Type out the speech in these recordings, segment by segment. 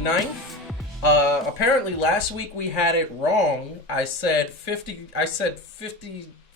29th. Apparently last week we had it wrong. I said 50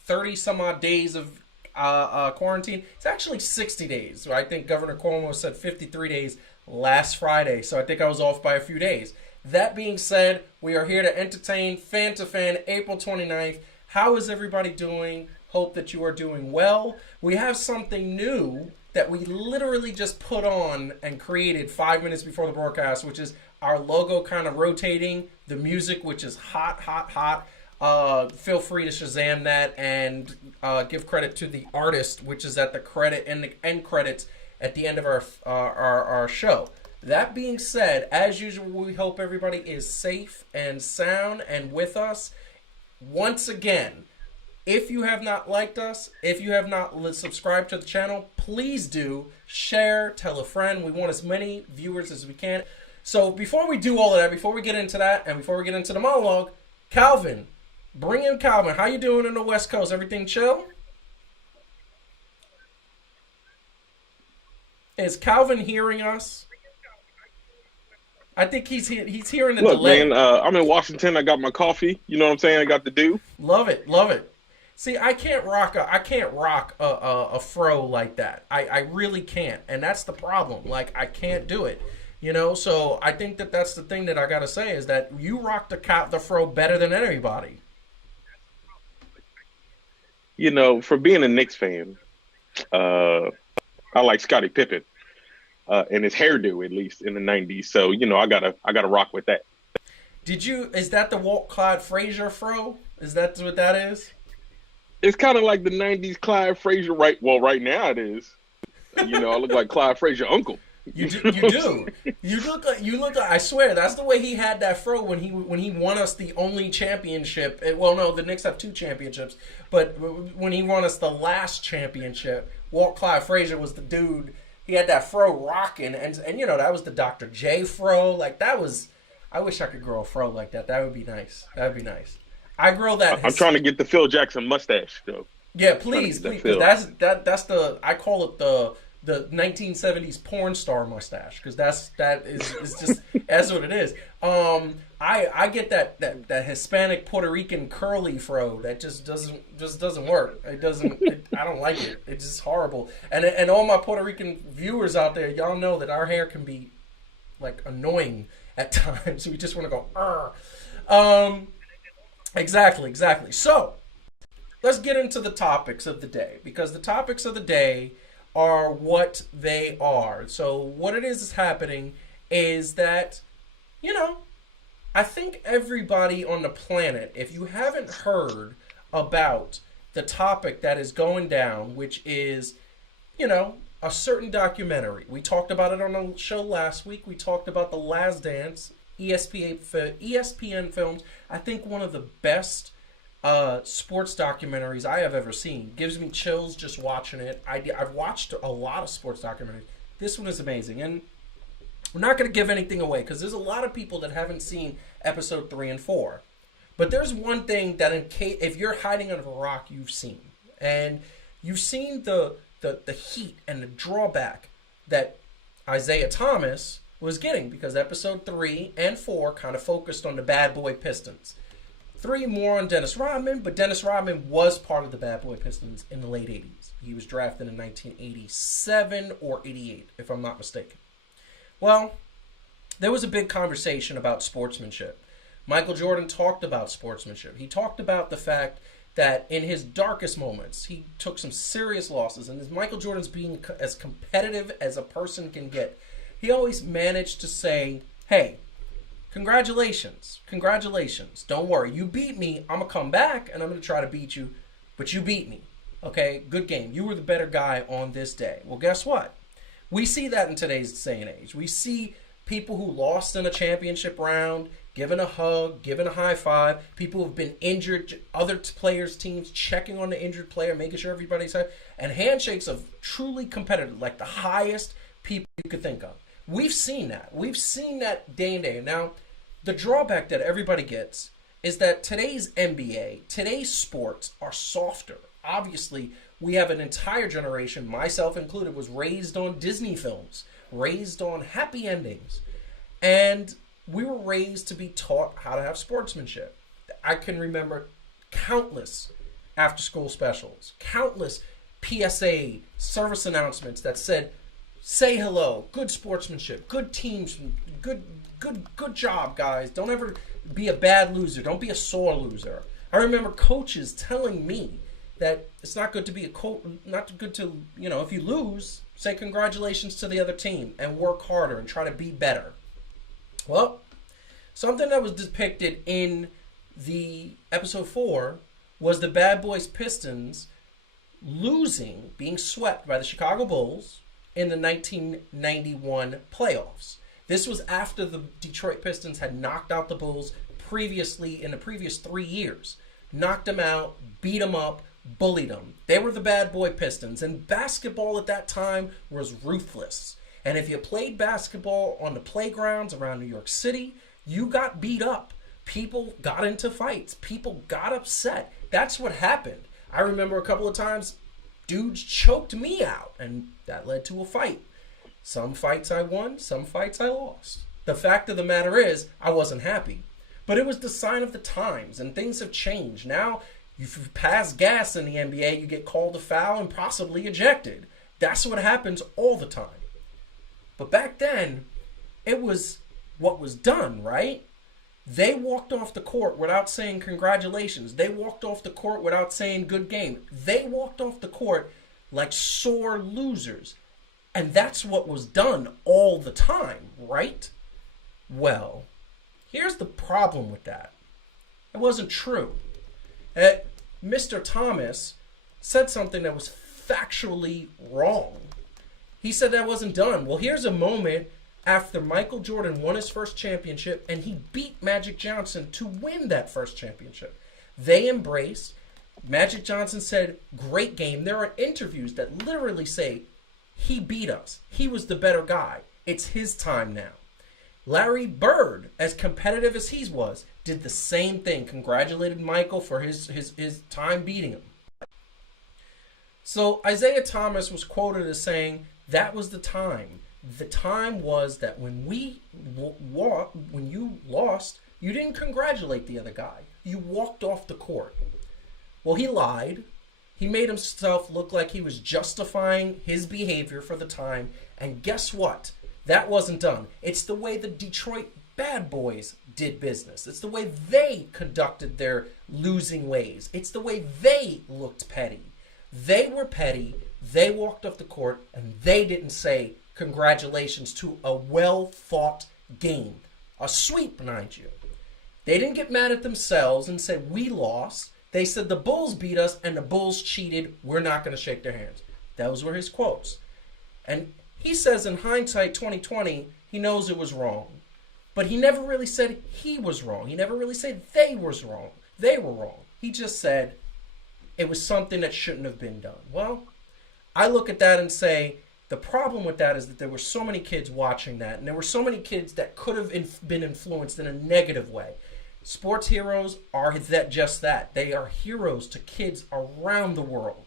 30 some odd days of quarantine. It's actually 60 days. So I think Governor Cuomo said 53 days last Friday. So I think I was off by a few days. That being said, we are here to entertain Fan to Fan, April 29th. How is everybody doing? Hope that you are doing well. We have something new that we literally just put on and created 5 minutes before the broadcast, which is our logo kind of rotating, the music, which is hot, hot, hot. Feel free to Shazam that and give credit to the artist, which is at the credit and the end credits at the end of our show. That being said, as usual, we hope everybody is safe and sound and with us. Once again, if you have not liked us, if you have not subscribed to the channel, please do share, tell a friend. We want as many viewers as we can. So before we do all of that, before we get into that, and before we get into the monologue, Calvin, bring in Calvin. How you doing in the West Coast? Everything chill? Is Calvin hearing us? I think he's hearing the delay. Look, man, I'm in Washington. I got my coffee. You know what I'm saying? I got the dew. Love it, love it. See, I can't rock a fro like that. I really can't, and that's the problem. Like, I can't do it, you know. So I think that's the thing that I gotta say is that you rock the fro better than anybody. You know, for being a Knicks fan, I like Scottie Pippen and his hairdo, at least in the '90s. So you know, I gotta rock with that. Is that the Walt Clyde Frazier fro? Is that what that is? It's kind of like the '90s Clyde Frazier, right? Well, right now it is. You know, I look like Clyde Frazier's uncle. You do. You look like. I swear, that's the way he had that fro when he won us the only championship. Well, no, the Knicks have 2 championships, but when he won us the last championship, Walt Clyde Frazier was the dude. He had that fro rocking, and you know that was the Dr. J fro. Like that was. I wish I could grow a fro like that. That would be nice. That would be nice. I grow that. I'm trying to get the Phil Jackson mustache, though. Yeah, please. That's the. I call it the 1970s porn star mustache because that is just that's what it is. I get that Hispanic Puerto Rican curly fro that just doesn't work. It doesn't. I don't like it. It's just horrible. And all my Puerto Rican viewers out there, y'all know that our hair can be like annoying at times. We just want to go. Exactly. So, let's get into the topics of the day because the topics of the day are what they are. So, what it is happening is that, you know, I think everybody on the planet, if you haven't heard about the topic that is going down, which is, you know, a certain documentary. We talked about it on the show last week. We talked about The Last Dance. ESPN Films, I think one of the best sports documentaries I have ever seen. Gives me chills just watching it. I've watched a lot of sports documentaries. This one is amazing. And we're not going to give anything away because there's a lot of people that haven't seen episode 3 and 4. But there's one thing that if you're hiding under a rock, you've seen. And you've seen the heat and the drawback that Isaiah Thomas was getting because episode 3 and 4 kind of focused on the Bad Boy Pistons. 3 more on Dennis Rodman, but Dennis Rodman was part of the Bad Boy Pistons in the late 80s. He was drafted in 1987 or 88, if I'm not mistaken. Well, there was a big conversation about sportsmanship. Michael Jordan talked about sportsmanship. He talked about the fact that in his darkest moments, he took some serious losses, and as Michael Jordan's being as competitive as a person can get, he always managed to say, hey, congratulations. Don't worry. You beat me. I'm going to come back and I'm going to try to beat you. But you beat me. Okay? Good game. You were the better guy on this day. Well, guess what? We see that in today's day and age. We see people who lost in a championship round, giving a hug, giving a high five. People who have been injured, other players' teams checking on the injured player, making sure everybody's safe. And handshakes of truly competitive, like the highest people you could think of. We've seen that. We've seen that day and day. Now, the drawback that everybody gets is that today's NBA, today's sports are softer. Obviously, we have an entire generation, myself included, was raised on Disney films, raised on happy endings. And we were raised to be taught how to have sportsmanship. I can remember countless after-school specials, countless PSA service announcements that said, say hello, good sportsmanship, good teams, good job, guys. Don't ever be a bad loser. Don't be a sore loser. I remember coaches telling me that it's not good to be not good to, if you lose, say congratulations to the other team and work harder and try to be better. Well, something that was depicted in the episode 4 was the Bad Boy Pistons losing, being swept by the Chicago Bulls in the 1991 playoffs. This was after the Detroit Pistons had knocked out the Bulls previously in the previous 3 years. Knocked them out, beat them up, bullied them. They were the Bad Boy Pistons, and basketball at that time was ruthless. And if you played basketball on the playgrounds around New York City, you got beat up. People got into fights. People got upset. That's what happened. I remember a couple of times dudes choked me out, and that led to a fight. Some fights I won, some fights I lost. The fact of the matter is, I wasn't happy. But it was the sign of the times, and things have changed. Now, if you pass gas in the NBA, you get called a foul and possibly ejected. That's what happens all the time. But back then, it was what was done, right? They walked off the court without saying congratulations. They walked off the court without saying good game. They walked off the court like sore losers. And that's what was done all the time, right? Well, here's the problem with that. It wasn't true. Mr. Thomas said something that was factually wrong. He said that wasn't done. Well, here's a moment after Michael Jordan won his first championship and he beat Magic Johnson to win that first championship. They embraced. Magic Johnson said, great game. There are interviews that literally say, he beat us. He was the better guy. It's his time now. Larry Bird, as competitive as he was, did the same thing. Congratulated Michael for his time beating him. So Isaiah Thomas was quoted as saying, that was the time. The time was that when you lost, you didn't congratulate the other guy. You walked off the court. Well, he lied. He made himself look like he was justifying his behavior for the time. And guess what? That wasn't done. It's the way the Detroit Bad Boys did business. It's the way they conducted their losing ways. It's the way they looked petty. They were petty. They walked off the court, and they didn't say congratulations to a well-fought game. A sweep, mind you. They didn't get mad at themselves and say, we lost. They said the Bulls beat us, and the Bulls cheated. We're not going to shake their hands. Those were his quotes. And he says in hindsight 2020, he knows it was wrong. But he never really said he was wrong. He never really said they was wrong. They were wrong. He just said it was something that shouldn't have been done. Well, I look at that and say the problem with that is that there were so many kids watching that, and there were so many kids that could have been influenced in a negative way. Sports heroes are just that. They are heroes to kids around the world.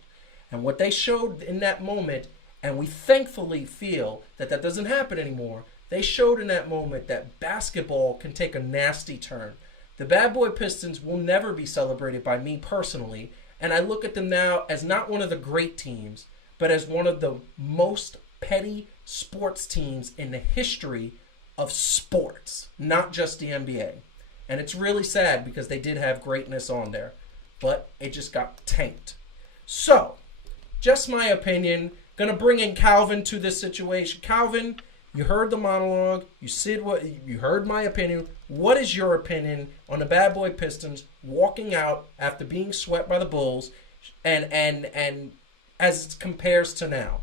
And what they showed in that moment, and we thankfully feel that that doesn't happen anymore, they showed in that moment that basketball can take a nasty turn. The Bad Boy Pistons will never be celebrated by me personally, and I look at them now as not one of the great teams, but as one of the most petty sports teams in the history of sports, not just the NBA. And it's really sad because they did have greatness on there, but it just got tanked. So, just my opinion. Gonna bring in Calvin to this situation. Calvin, you heard the monologue. You heard my opinion. What is your opinion on the Bad Boy Pistons walking out after being swept by the Bulls, and as it compares to now?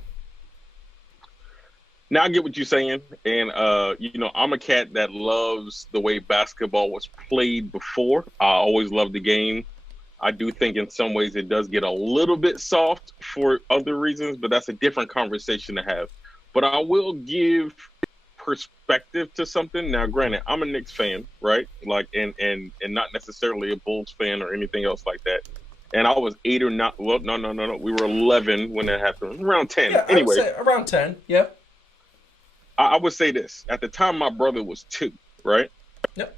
Now I get what you're saying, and I'm a cat that loves the way basketball was played before. I always loved the game. I do think in some ways it does get a little bit soft for other reasons, but that's a different conversation to have. But I will give perspective to something. Now, granted, I'm a Knicks fan, right? Like, and not necessarily a Bulls fan or anything else like that. And I was 8 or not. Well, no. We were 11 when that happened. Around 10. Yeah, anyway, I would say around 10. Yep. I would say this. At the time, my brother was 2, right? Yep.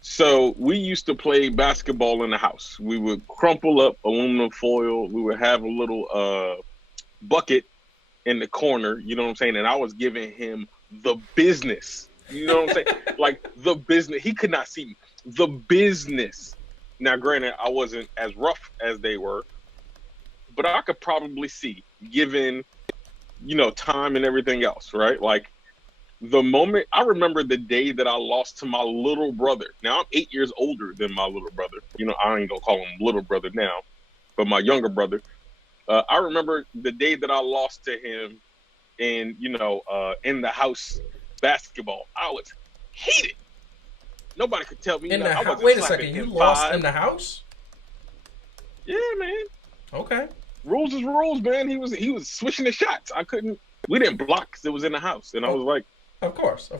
So we used to play basketball in the house. We would crumple up aluminum foil. We would have a little bucket in the corner, you know what I'm saying? And I was giving him the business. You know what I'm saying? Like the business. He could not see me. The business. Now, granted, I wasn't as rough as they were, but I could probably see, given, time and everything else, right? Like, the moment I remember the day that I lost to my little brother. Now I'm 8 years older than my little brother. I ain't gonna call him little brother now, but my younger brother. I remember the day that I lost to him in the house basketball. I was heated. Nobody could tell me. Wait a second, you lost in the house? Yeah, man. Okay. Rules is rules, man. He was switching the shots. We didn't block because it was in the house, and I was like. Of course.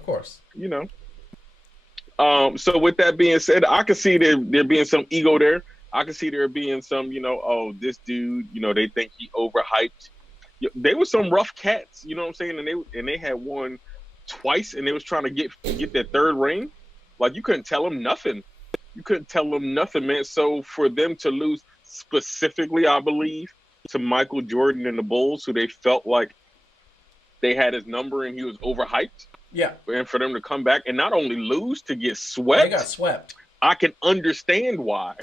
So with that being said, I can see there being some ego there. I can see there being some, this dude, they think he overhyped. They were some rough cats, you know what I'm saying? And they had won twice, and they was trying to get their 3rd ring. Like, you couldn't tell them nothing. Man. So for them to lose specifically, I believe, to Michael Jordan and the Bulls, who they felt like they had his number and he was overhyped. Yeah. And for them to come back and not only lose, to get swept. They got swept. I can understand why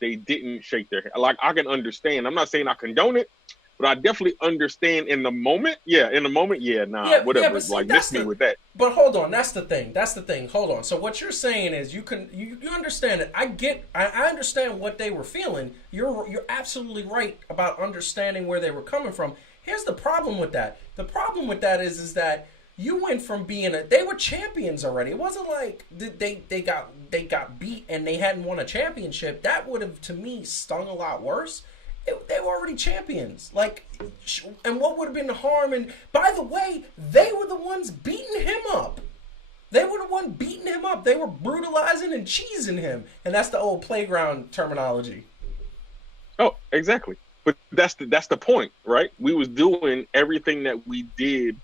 they didn't shake their head. Like, I can understand. I'm not saying I condone it, but I definitely understand in the moment. Yeah, whatever. Yeah, see, like, miss me with that. But hold on, that's the thing. Hold on. So what you're saying is you understand it. I understand what they were feeling. You're absolutely right about understanding where they were coming from. Here's the problem with that. The problem with that is that you went from being they were champions already. It wasn't like they got beat and they hadn't won a championship. That would have, to me, stung a lot worse. They were already champions. Like, and what would have been the harm? And by the way, they were the ones beating him up. They were the one beating him up. They were brutalizing and cheesing him. And that's the old playground terminology. Oh, exactly. But that's the point, right? We was doing everything that we did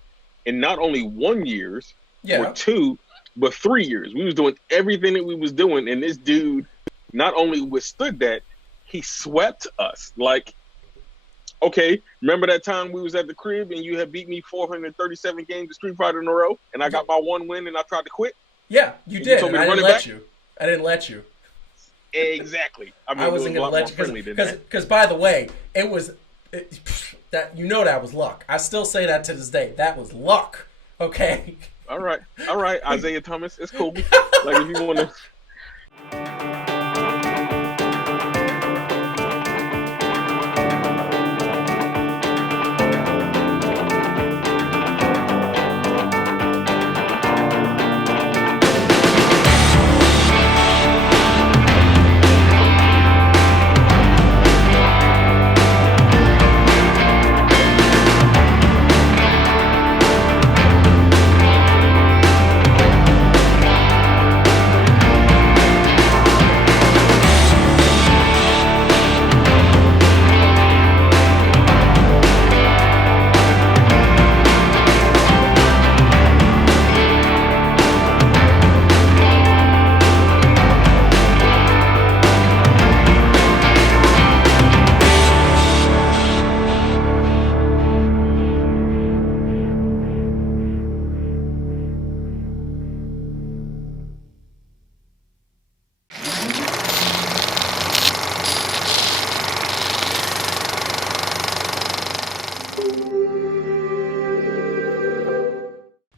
in not only 1 year or 2, but 3 years. We was doing everything that we was doing, and this dude not only withstood that, he swept us. Like, okay, remember that time we was at the crib and you had beat me 437 games of Street Fighter in a row, and I got my 1 win and I tried to quit? Yeah, you did. And I didn't let you. Exactly. I wasn't going to let you because by the way, that was luck. I still say that to this day. That was luck. Okay. All right, Isaiah Thomas. It's cool. Like, if you want to.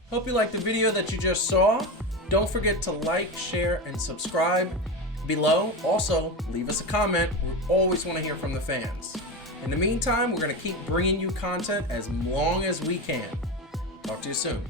Hope you liked the video that you just saw. Don't forget to like, share, and subscribe below. Also, leave us a comment. We always want to hear from the fans. In the meantime, we're going to keep bringing you content as long as we can. Talk to you soon.